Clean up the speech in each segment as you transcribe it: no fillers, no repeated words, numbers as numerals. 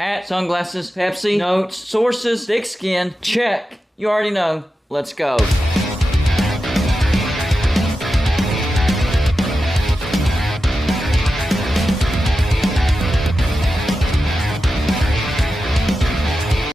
Hat, sunglasses, Pepsi, notes, sources, thick skin. Check. You already know. Let's go.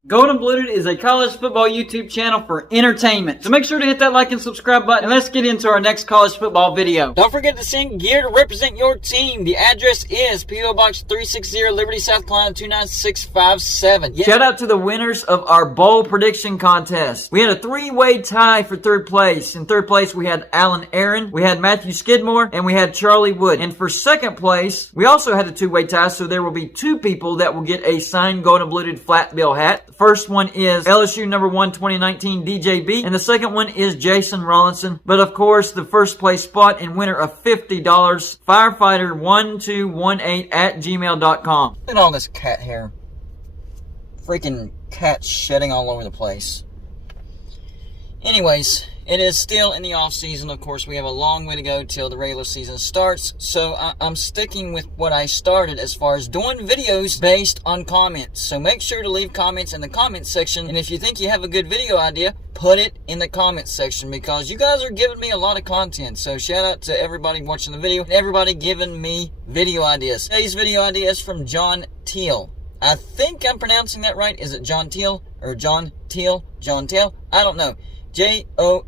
Golden Blooded is a college football YouTube channel for entertainment. So make sure to hit that like and subscribe button, and let's get into our next college football video. Don't forget to send gear to represent your team. The address is P.O. Box 360, Liberty, South Carolina 29657. Yeah. Shout out to the winners of our bowl prediction contest. We had a three-way tie for third place. In third place, we had Alan Aaron, we had Matthew Skidmore, and we had Charlie Wood. And for second place, we also had a two-way tie, so there will be two people that will get a signed Golden Blooded flat bill hat. First one is LSU number 1 2019 DJB, and the second one is Jason Rollinson. But of course, the first place spot and winner of $50, firefighter1218@gmail.com. Look at all this cat hair. Freaking cat shedding all over the place. Anyways, it is still in the off season. Of course, we have a long way to go till the regular season starts. So I'm sticking with what I started as far as doing videos based on comments. So make sure to leave comments in the comment section. And if you think you have a good video idea, put it in the comment section, because you guys are giving me a lot of content. So shout out to everybody watching the video and everybody giving me video ideas. Today's video idea is from John Teal. I think I'm pronouncing that right. Is it John Teal or John Teal? John Teal? I don't know. Johnteil.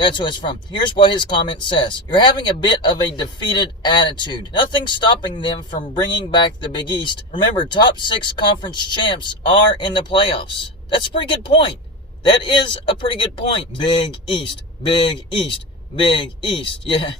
That's who it's from. Here's what his comment says. You're having a bit of a defeated attitude. Nothing stopping them from bringing back the Big East. Remember, top 6 conference champs are in the playoffs. That's a pretty good point. That is a pretty good point. Big East. Big East. Big East. Yeah.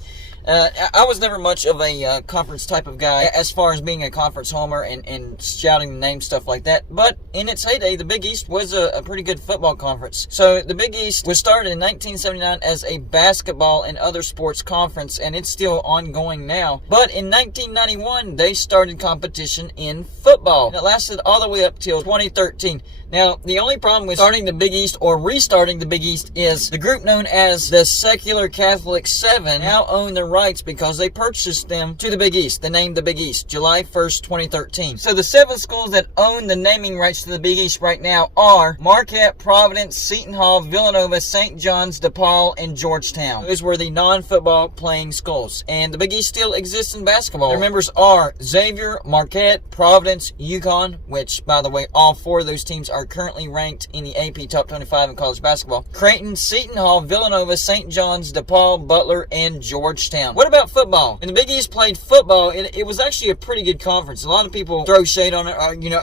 I was never much of a conference type of guy as far as being a conference homer and shouting the name, stuff like that. But in its heyday, the Big East was a pretty good football conference. So the Big East was started in 1979 as a basketball and other sports conference, and it's still ongoing now. But in 1991, they started competition in football. And it lasted all the way up till 2013. Now, the only problem with starting the Big East or restarting the Big East is the group known as the Secular Catholic 7 now own the rights because they purchased them to the Big East. They named the Big East July 1st, 2013. So the 7 schools that own the naming rights to the Big East right now are Marquette, Providence, Seton Hall, Villanova, St. John's, DePaul, and Georgetown. Those were the non-football playing schools. And the Big East still exists in basketball. Their members are Xavier, Marquette, Providence, UConn, which, by the way, all 4 of those teams are currently ranked in the AP Top 25 in college basketball. Creighton, Seton Hall, Villanova, St. John's, DePaul, Butler, and Georgetown. What about football? When the Big East played football, it was actually a pretty good conference. A lot of people throw shade on it.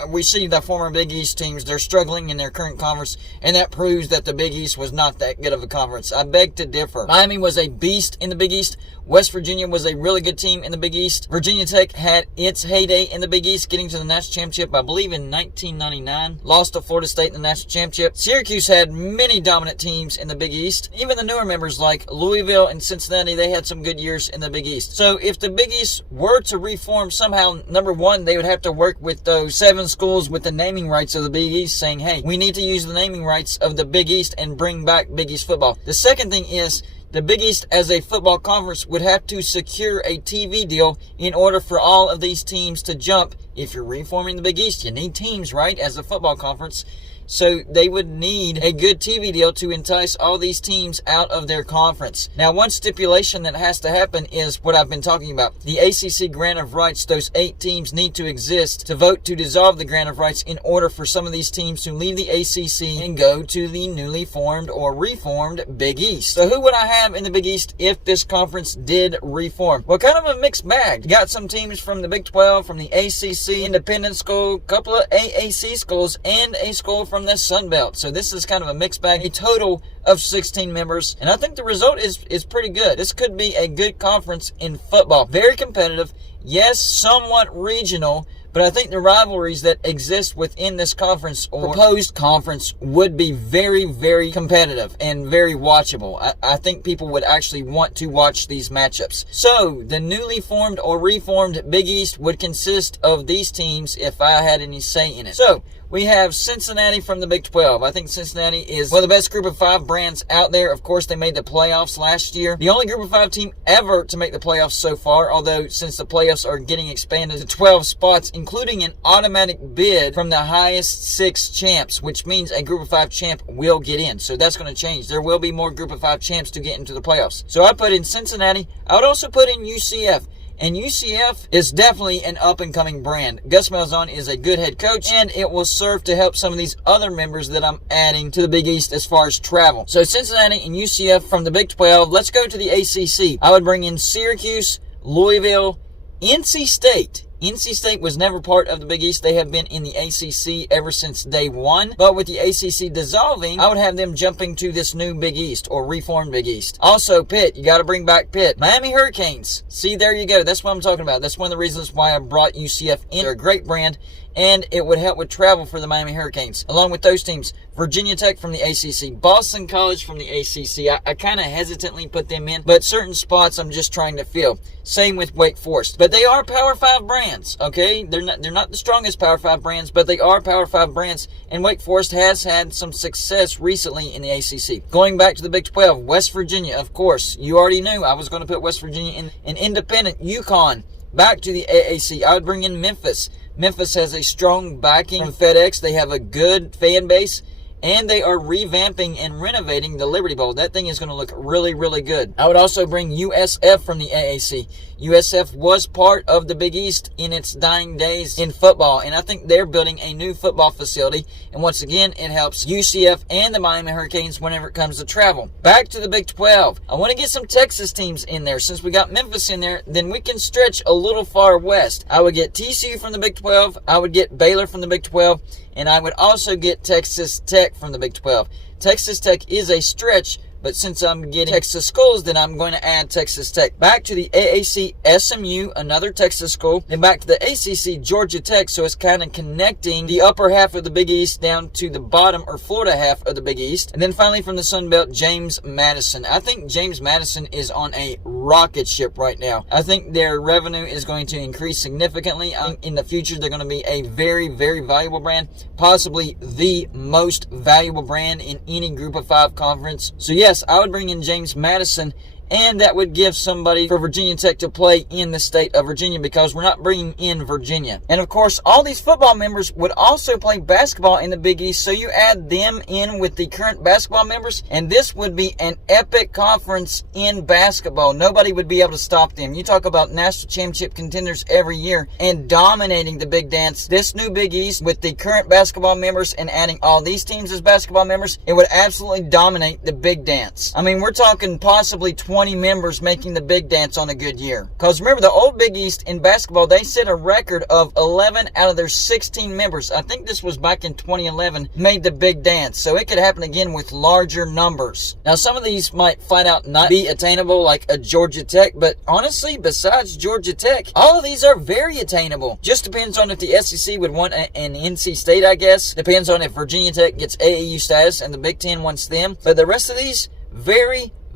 We see the former Big East teams, they're struggling in their current conference, and that proves that the Big East was not that good of a conference. I beg to differ. Miami was a beast in the Big East. West Virginia was a really good team in the Big East. Virginia Tech had its heyday in the Big East, getting to the national championship, I believe, in 1999. Lost to Florida State in the national championship. Syracuse had many dominant teams in the Big East. Even the newer members like Louisville and Cincinnati, they had some good years in the Big East. So if the Big East were to reform somehow, number one, they would have to work with those 7 schools with the naming rights of the Big East, saying, hey, we need to use the naming rights of the Big East and bring back Big East football. The second thing is, the Big East as a football conference would have to secure a TV deal in order for all of these teams to jump. If you're reforming the Big East, you need teams, right, as a football conference. So they would need a good TV deal to entice all these teams out of their conference. Now, one stipulation that has to happen is what I've been talking about. The ACC grant of rights, those 8 teams need to exist to vote to dissolve the grant of rights in order for some of these teams to leave the ACC and go to the newly formed or reformed Big East. So who would I have in the Big East if this conference did reform? Well, kind of a mixed bag. You got some teams from the Big 12, from the ACC, independent school, couple of AAC schools, and a school from the Sun Belt. So this is kind of a mixed bag, a total of 16 members, and I think the result is pretty good. This could be a good conference in football. Very competitive, yes, somewhat regional, but I think the rivalries that exist within this conference or proposed conference would be very, very competitive and very watchable. I think people would actually want to watch these matchups. So, the newly formed or reformed Big East would consist of these teams if I had any say in it. So, we have Cincinnati from the Big 12. I think Cincinnati is one of the best Group of 5 brands out there. Of course, they made the playoffs last year. The only Group of 5 team ever to make the playoffs so far, although since the playoffs are getting expanded to 12 spots, including an automatic bid from the highest 6 champs, which means a Group of 5 champ will get in. So that's going to change. There will be more Group of 5 champs to get into the playoffs. So I put in Cincinnati. I would also put in UCF. And UCF is definitely an up-and-coming brand. Gus Malzahn is a good head coach, and it will serve to help some of these other members that I'm adding to the Big East as far as travel. So Cincinnati and UCF from the Big 12. Let's go to the ACC. I would bring in Syracuse, Louisville, NC State. NC State was never part of the Big East. They have been in the ACC ever since day one. But with the ACC dissolving, I would have them jumping to this new Big East or reformed Big East. Also, Pitt. You got to bring back Pitt. Miami Hurricanes. See, there you go. That's what I'm talking about. That's one of the reasons why I brought UCF in. They're a great brand, and it would help with travel for the Miami Hurricanes. Along with those teams, Virginia Tech from the ACC, Boston College from the ACC. I kind of hesitantly put them in, but certain spots I'm just trying to fill. Same with Wake Forest. But they are Power 5 brands, okay? They're not the strongest Power 5 brands, but they are Power 5 brands, and Wake Forest has had some success recently in the ACC. Going back to the Big 12, West Virginia, of course. You already knew I was going to put West Virginia in. An independent UConn. Back to the AAC, I would bring in Memphis. Memphis has a strong backing from FedEx. They have a good fan base, and they are revamping and renovating the Liberty Bowl. That thing is going to look really, really good. I would also bring USF from the AAC. USF was part of the Big East in its dying days in football, and I think they're building a new football facility, and once again, it helps UCF and the Miami Hurricanes whenever it comes to travel. Back to the Big 12. I want to get some Texas teams in there. Since we got Memphis in there, then we can stretch a little far west. I would get TCU from the Big 12. I would get Baylor from the Big 12, and I would also get Texas Tech from the Big 12. Texas Tech is a stretch, but since I'm getting Texas schools, then I'm going to add Texas Tech. Back to the AAC, SMU, another Texas school. Then back to the ACC, Georgia Tech. So it's kind of connecting the upper half of the Big East down to the bottom or Florida half of the Big East. And then finally from the Sun Belt, James Madison. I think James Madison is on a rocket ship right now. I think their revenue is going to increase significantly. I think in the future they're going to be a very, very valuable brand. Possibly the most valuable brand in any Group of 5 conference. So yes, I would bring in James Madison, and that would give somebody for Virginia Tech to play in the state of Virginia because we're not bringing in Virginia. And of course, all these football members would also play basketball in the Big East, so you add them in with the current basketball members, and this would be an epic conference in basketball. Nobody would be able to stop them. You talk about national championship contenders every year and dominating the big dance. This new Big East with the current basketball members and adding all these teams as basketball members, it would absolutely dominate the big dance. I mean, we're talking possibly 20 members making the big dance on a good year. Because remember, the old Big East in basketball, they set a record of 11 out of their 16 members. I think this was back in 2011, made the big dance. So it could happen again with larger numbers. Now, some of these might flat out not be attainable like a Georgia Tech, but honestly, besides Georgia Tech, all of these are very attainable. Just depends on if the SEC would want an NC State, I guess. Depends on if Virginia Tech gets AAU status and the Big Ten wants them. But the rest of these,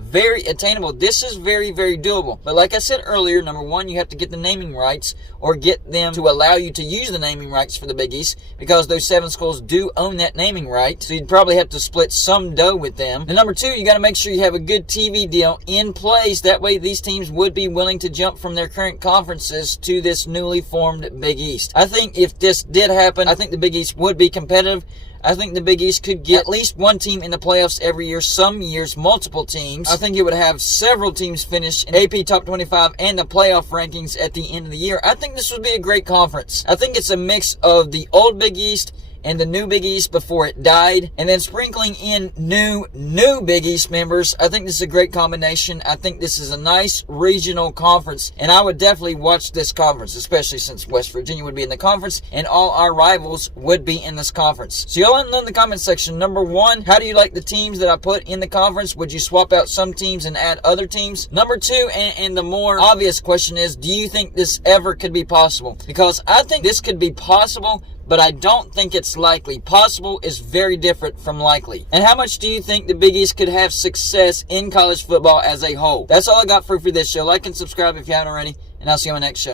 very attainable. This is very, very doable. But like I said earlier, number one, you have to get the naming rights or get them to allow you to use the naming rights for the Big East because those 7 schools do own that naming right. So you'd probably have to split some dough with them. And number 2, you got to make sure you have a good TV deal in place. That way these teams would be willing to jump from their current conferences to this newly formed Big East. I think if this did happen, I think the Big East would be competitive. I think the Big East could get at least one team in the playoffs every year, some years multiple teams. I think it would have several teams finish in AP Top 25 and the playoff rankings at the end of the year. I think this would be a great conference. I think it's a mix of the old Big East and the new Big East before it died, and then sprinkling in new Big East members. I think this is a great combination. I think this is a nice regional conference, and I would definitely watch this conference, especially since West Virginia would be in the conference, and all our rivals would be in this conference. So y'all let me know in the comment section. Number 1, how do you like the teams that I put in the conference? Would you swap out some teams and add other teams? Number 2, and the more obvious question is, do you think this ever could be possible? Because I think this could be possible, but I don't think it's likely. Possible is very different from likely. And how much do you think the Big East could have success in college football as a whole? That's all I got for you for this show. Like and subscribe if you haven't already, and I'll see you on my next show.